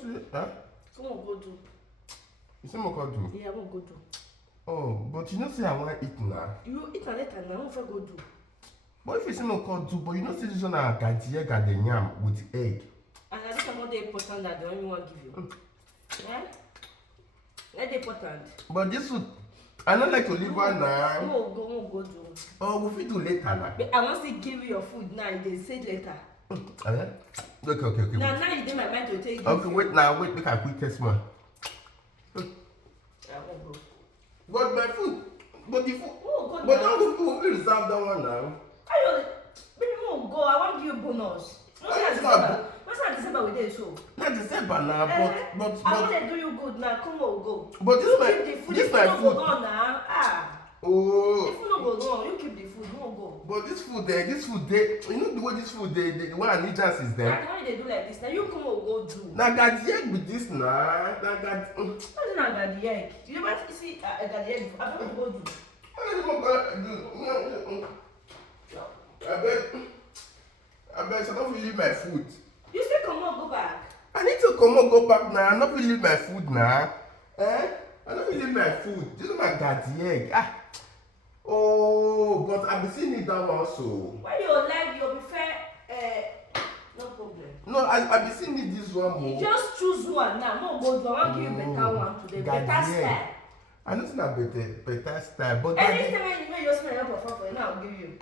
see, huh? Come on, go do. You see, what I do? Yeah, I won't go do. Oh, but you know, say I want to eat now. You eat and later now, I won't go do. But if you see what I do, but you know, see this one I got the egg and the yam with egg. And I think I'm not the important that the only one give you. Yeah? Not the important. But this food, I don't like to leave one now. Won't go do. Oh, we fit do later now. But I want to give you your food now, they say later. Okay. Now you did my mind to take Okay, wait, make a quick test man. I won't go. But my food, but the food, Oh, God, but now. don't we reserve that one now. Baby, won't go. I want to give you bonus. What's not December we did so? Not December now, but I want to do you good now. Come on, go. But You keep the food. this If my you don't food. go on now, Oh. if you don't go on, you keep the food. Won't go. But this food there, you know the way this food the way I need just is Now there. why they do like this? Now you come on, go do. Now got the egg with this now. Now got. What's not got the egg? You never see I got the egg. I don't go do. I bet I don't feel leave my food. You still come on, go back. I need to come on, go back now. I'm not feel leave my food now. I don't feel leave my food. This one I got the egg. Oh, but I've been seeing it down also. Why you like you prefer no problem. No, I've been seeing it this one more. You just choose one now. No go do. I want give you better one today. Got Better the egg. style. I know it's not better style, but Anything when you know your smell up for you, now I'll give you.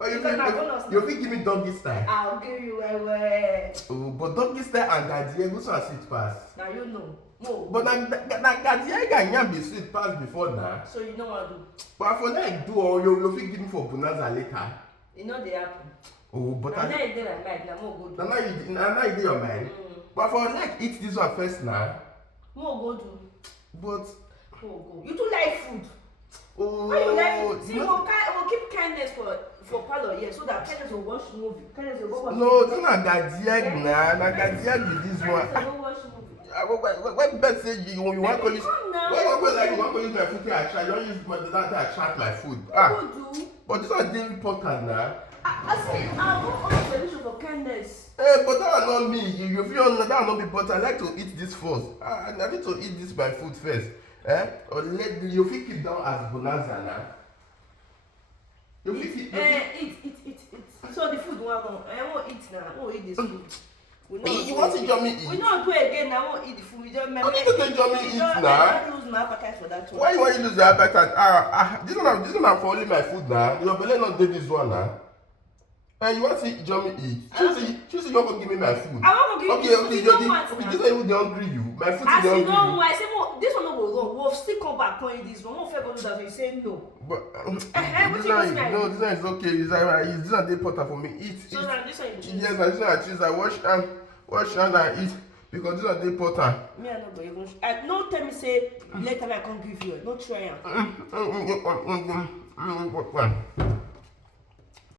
Oh, you Because I bonus think you give me doggy style? I'll give you a Oh, but doggy style and Gadier go so sweet pass. now you know. No. But Gadier and yam be sweet pass before now. So you know what to do. But for now do or you fit give me for bonanza later. You know they happen. Oh, but Now you dey like that, now more go do. now you do your mind. But for like eat this one first now. More go do. But More go. You too like food. oh, Why you like food? See, you know, we'll keep kindness for parlor here so that kindness will watch movie. Kindness will go watch no, this na Gadier now. Na Gadier be this one. Kindness will go watch movie. What bet say you want to use? Come now. What like you want to use my food to attract? You don't use my that to attract my food. Go do. But this one dey important now. I say I want all solution for kindness. But that one not me. You feel that one not be important. I like to eat this first. I need to eat this my food first. Or let you fit keep down as bonanza now. You fit keep. Eat. So the food I won't eat now. I won't eat this food. You want to join me eat? We not do again. I won't eat the food. We just How you going to join me eat now? I don't lose my appetite for that one. Why you want to lose your appetite? This one for only my food now. Your belly not do this one now. You want to join me eat? Choose you want to give me my food. I want to give you Okay, you don't want okay, now. this one even dey hungry you. My food As is you hungry know, you. I say this one no go wrong. We'll still come back on this one. Won't fair go do that. So you say no. But what this you one, use like? no, this one is okay. This one dey important for me. Eat. So now this one you choose. Yes, na this one I choose. I wash hand and eat because this one dey important. Me I no go even. No tell me say later I can't give you. No try am.